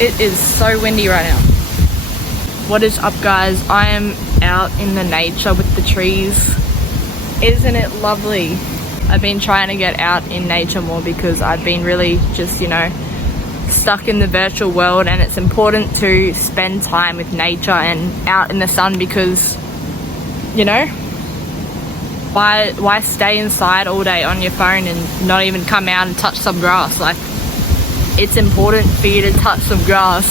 It is so windy right now. What is up, guys? I am out in the nature with the trees. Isn't it lovely? I've been trying to get out in nature more because I've been really just, stuck in the virtual world, and it's important to spend time with nature and out in the sun because, why stay inside all day on your phone and not even come out and touch some grass? Like, it's important for you to touch some grass.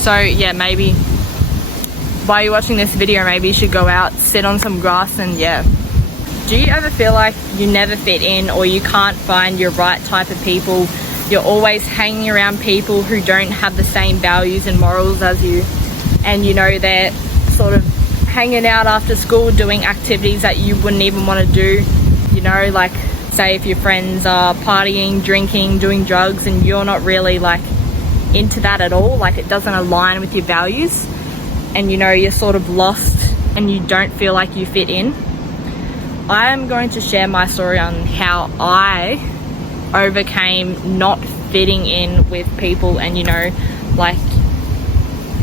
So yeah, maybe while you're watching this video, maybe you should go out, sit on some grass, and yeah. Do you ever feel like you never fit in, or you can't find your right type of people? You're always hanging around people who don't have the same values and morals as you, and they're sort of hanging out after school doing activities that you wouldn't even want to do, like say if your friends are partying, drinking, doing drugs, and you're not really like into that at all, like it doesn't align with your values, and you're sort of lost and you don't feel like you fit in. I am going to share my story on how I overcame not fitting in with people, and like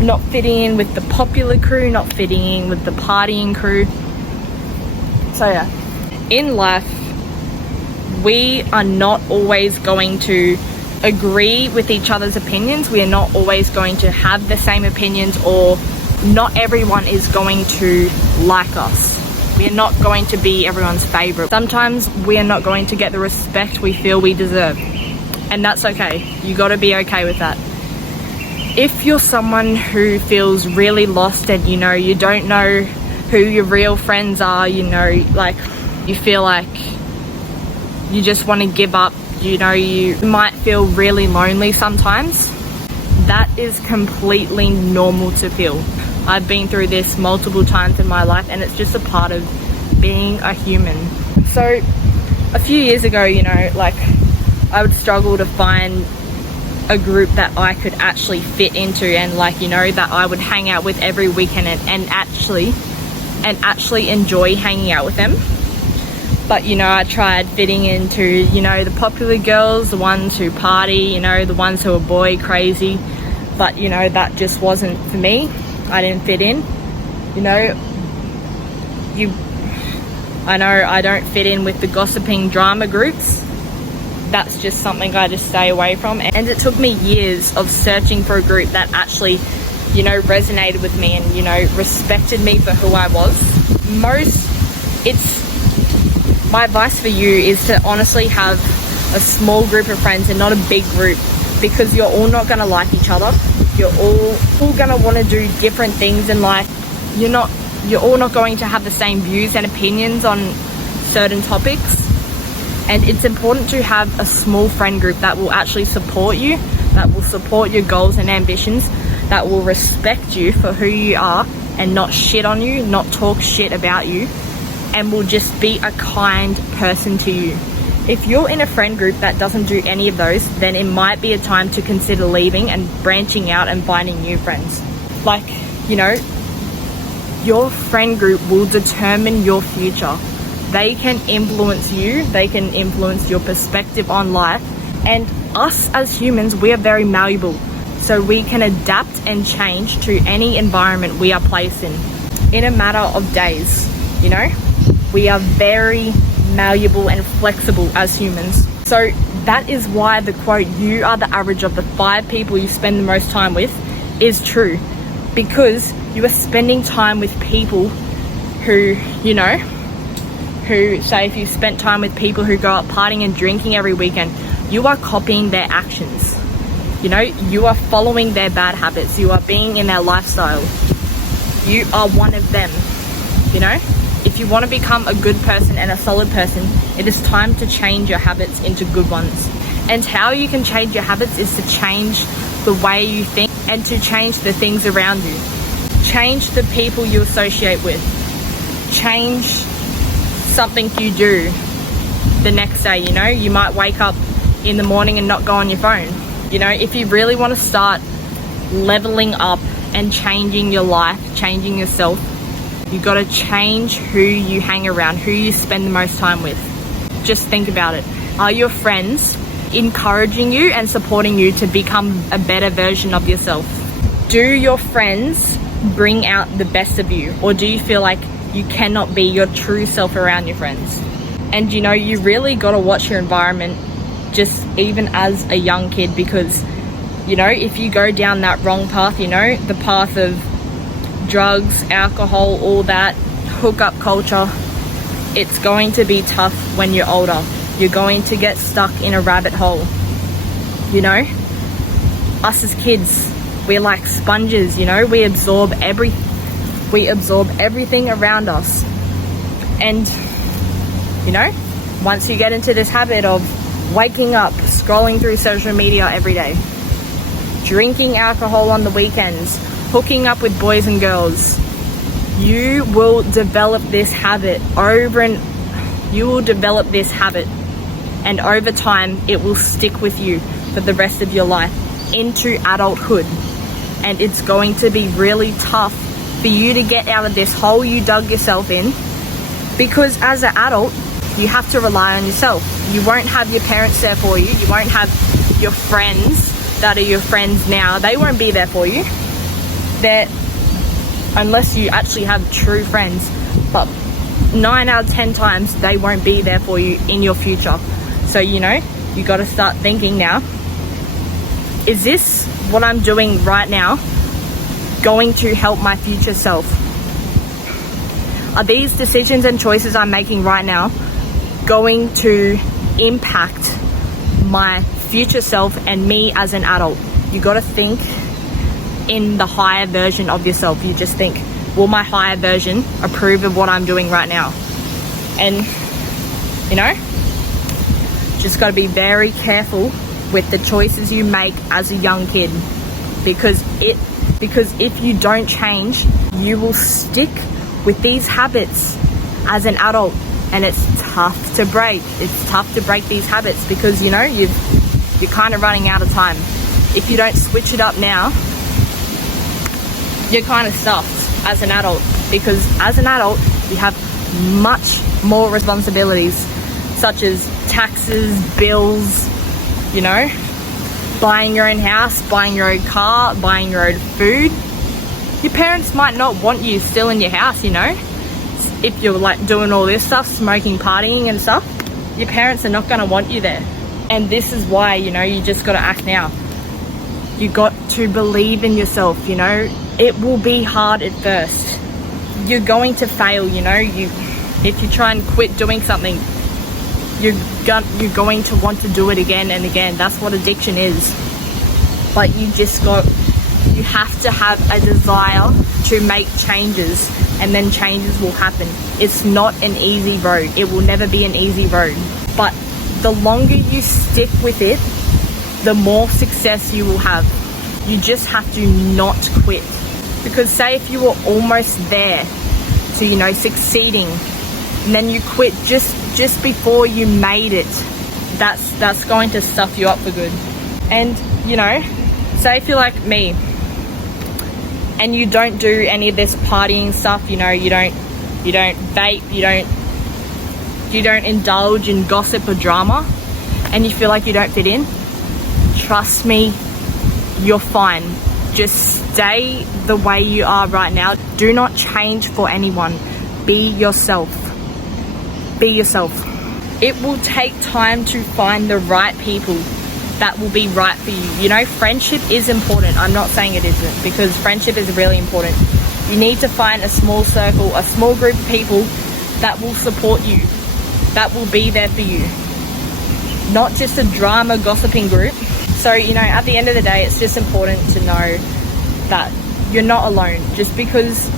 not fitting in with the popular crew, not fitting in with the partying crew. So yeah, in life we are not always going to agree with each other's opinions. We are not always going to have the same opinions, or not everyone is going to like us. We are not going to be everyone's favorite. Sometimes we are not going to get the respect we feel we deserve, and that's okay. You got to be okay with that. If you're someone who feels really lost and you don't know who your real friends are, like you feel like you just want to give up, you might feel really lonely sometimes. That is completely normal to feel. I've been through this multiple times in my life, and it's just a part of being a human. So a few years ago, like I would struggle to find a group that I could actually fit into, and that I would hang out with every weekend and actually enjoy hanging out with them. But I tried fitting into the popular girls, the ones who party, the ones who are boy crazy, but that just wasn't for me. I didn't fit in. I know I don't fit in with the gossiping drama groups. That's just something I just stay away from. And it took me years of searching for a group that actually resonated with me and respected me for who I was. My advice for you is to honestly have a small group of friends and not a big group, because you're all not going to like each other. You're all going to want to do different things in life. You're all not going to have the same views and opinions on certain topics. And it's important to have a small friend group that will actually support you, that will support your goals and ambitions, that will respect you for who you are and not shit on you, not talk shit about you, and will just be a kind person to you. If you're in a friend group that doesn't do any of those, then it might be a time to consider leaving and branching out and finding new friends. Like, your friend group will determine your future. They can influence you, they can influence your perspective on life, and us as humans, we are very malleable. So we can adapt and change to any environment we are placed in a matter of days, We are very malleable and flexible as humans. So that is why the quote, "You are the average of the 5 people you spend the most time with," is true. Because you are spending time with people who, who say if you spent time with people who go out partying and drinking every weekend, you are copying their actions. You are following their bad habits. You are being in their lifestyle. You are one of them, If you want to become a good person and a solid person, it is time to change your habits into good ones. And how you can change your habits is to change the way you think and to change the things around you. Change the people you associate with. Change something you do the next day. You might wake up in the morning and not go on your phone. If you really want to start leveling up and changing your life, changing yourself, you got to change who you hang around, who you spend the most time with. Just think about it. Are your friends encouraging you and supporting you to become a better version of yourself. Do your friends bring out the best of you, or do you feel like you cannot be your true self around your friends? And you really got to watch your environment, just even as a young kid, because if you go down that wrong path, the path of drugs, alcohol, all that hookup culture, it's going to be tough when you're older. You're going to get stuck in a rabbit hole. Us as kids, we're like sponges, we absorb everything around us. And once you get into this habit of waking up, scrolling through social media every day, drinking alcohol on the weekends, hooking up with boys and girls, you will develop this habit and over time it will stick with you for the rest of your life into adulthood. And it's going to be really tough for you to get out of this hole you dug yourself in, because as an adult you have to rely on yourself. You won't have your parents there for you. You won't have your friends that are your friends now. They won't be there for you. Unless you actually have true friends, but 9 out of 10 times they won't be there for you in your future. So you got to start thinking now, is this what I'm doing right now going to help my future self? Are these decisions and choices I'm making right now going to impact my future self and me as an adult? You got to think in the higher version of yourself. You just think, will my higher version approve of what I'm doing right now? And just got to be very careful with the choices you make as a young kid, because if you don't change, you will stick with these habits as an adult, and it's tough to break. It's tough to break these habits because you're kind of running out of time. If you don't switch it up now, you're kind of stuffed as an adult, because as an adult you have much more responsibilities, such as taxes, bills, buying your own house, buying your own car, buying your own food. Your parents might not want you still in your house, if you're like doing all this stuff, smoking, partying and stuff. Your parents are not going to want you there. And this is why you just got to act now. You got to believe in yourself. It will be hard at first. You're going to fail. If you try and quit doing something, you're going to want to do it again and again. That's what addiction is. But you have to have a desire to make changes, and then changes will happen. It's not an easy road. It will never be an easy road. But the longer you stick with it, the more success you will have. You just have to not quit. Because say if you were almost there to, succeeding, and then you quit just before you made it, that's going to stuff you up for good. And, say if you're like me, and you don't do any of this partying stuff, you don't vape, you don't indulge in gossip or drama, and you feel like you don't fit in, trust me, you're fine. Just stay the way you are right now. Do not change for anyone. Be yourself. Be yourself. It will take time to find the right people that will be right for you. Friendship is important. I'm not saying it isn't, because friendship is really important. You need to find a small circle, a small group of people that will support you, that will be there for you. Not just a drama gossiping group. So, at the end of the day, it's just important to know that you're not alone. Just because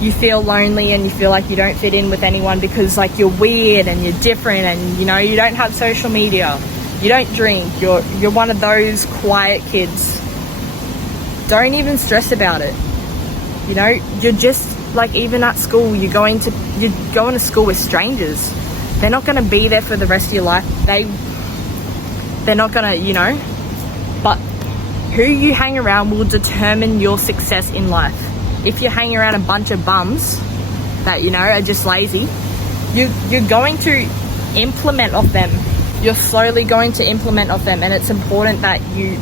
you feel lonely and you feel like you don't fit in with anyone because like you're weird and you're different and you don't have social media, you don't drink, you're one of those quiet kids, don't even stress about it. You're just like, even at school, you're going to school with strangers. They're not going to be there for the rest of your life. They're not going to, but who you hang around will determine your success in life. If you hang around a bunch of bums that, are just lazy, you're going to implement off them. you're slowly going to implement of them, and it's important that you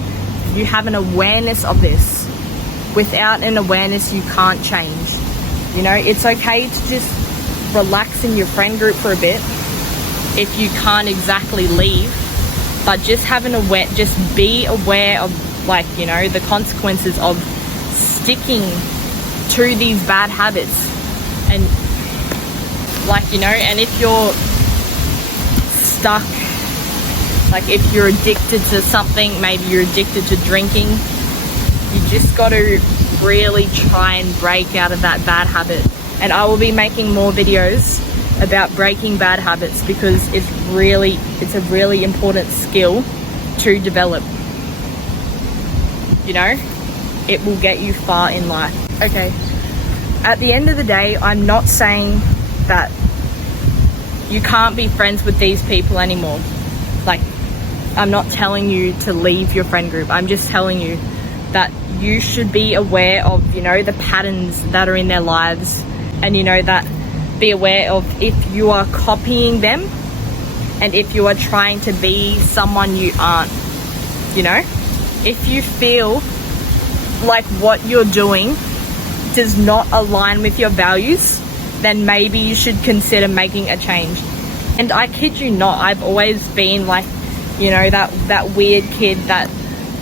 have an awareness of this. Without an awareness, you can't change. You know, it's okay to just relax in your friend group for a bit if you can't exactly leave, but just just be aware of, like, you know, the consequences of sticking to these bad habits. And, like, you know, and if you're stuck, like if you're addicted to something, maybe you're addicted to drinking, you just got to really try and break out of that bad habit. And I will be making more videos about breaking bad habits, because it's a really important skill to develop. You know, it will get you far in life. Okay, at the end of the day, I'm not saying that you can't be friends with these people anymore. Like, I'm not telling you to leave your friend group. I'm just telling you that you should be aware of, you know, the patterns that are in their lives, and, you know, that be aware of if you are copying them and if you are trying to be someone you aren't. You know, if you feel like what you're doing does not align with your values, then maybe you should consider making a change. And I kid you not, I've always been like, you know, that weird kid that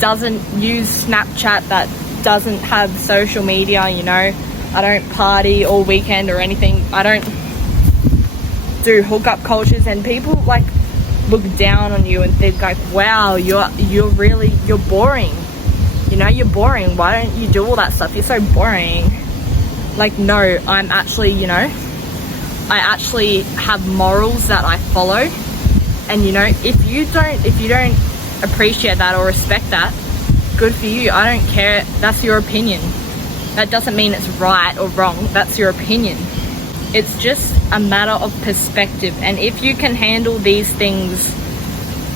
doesn't use Snapchat, that doesn't have social media. You know, I don't party all weekend or anything. I don't do hookup cultures, and people like look down on you and think like, wow, you're boring. You know, you're boring. Why don't you do all that stuff? You're so boring. Like, no, I'm actually, you know, I actually have morals that I follow. And, you know, if you don't appreciate that or respect that, good for you. I don't care. That's your opinion. That doesn't mean it's right or wrong. That's your opinion. It's just a matter of perspective. And if you can handle these things,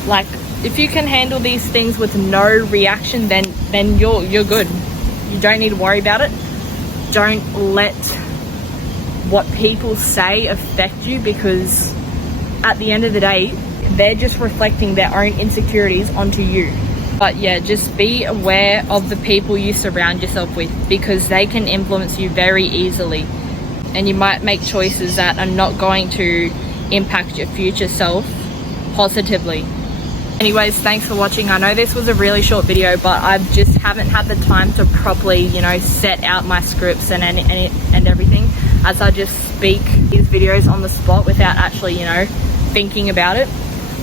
like, if you can handle these things with no reaction, then you're good. You don't need to worry about it. Don't let what people say affect you, because at the end of the day, they're just reflecting their own insecurities onto you. But yeah, just be aware of the people you surround yourself with, because they can influence you very easily, and you might make choices that are not going to impact your future self positively. Anyways, thanks for watching. I know this was a really short video, but I just haven't had the time to properly, you know, set out my scripts and everything, as I just speak these videos on the spot without actually, you know, thinking about it.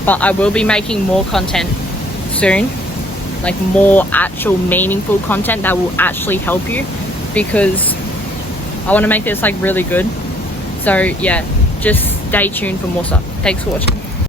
But I will be making more content soon, like more actual meaningful content that will actually help you, because I want to make this like really good. So yeah, just stay tuned for more stuff. Thanks for watching.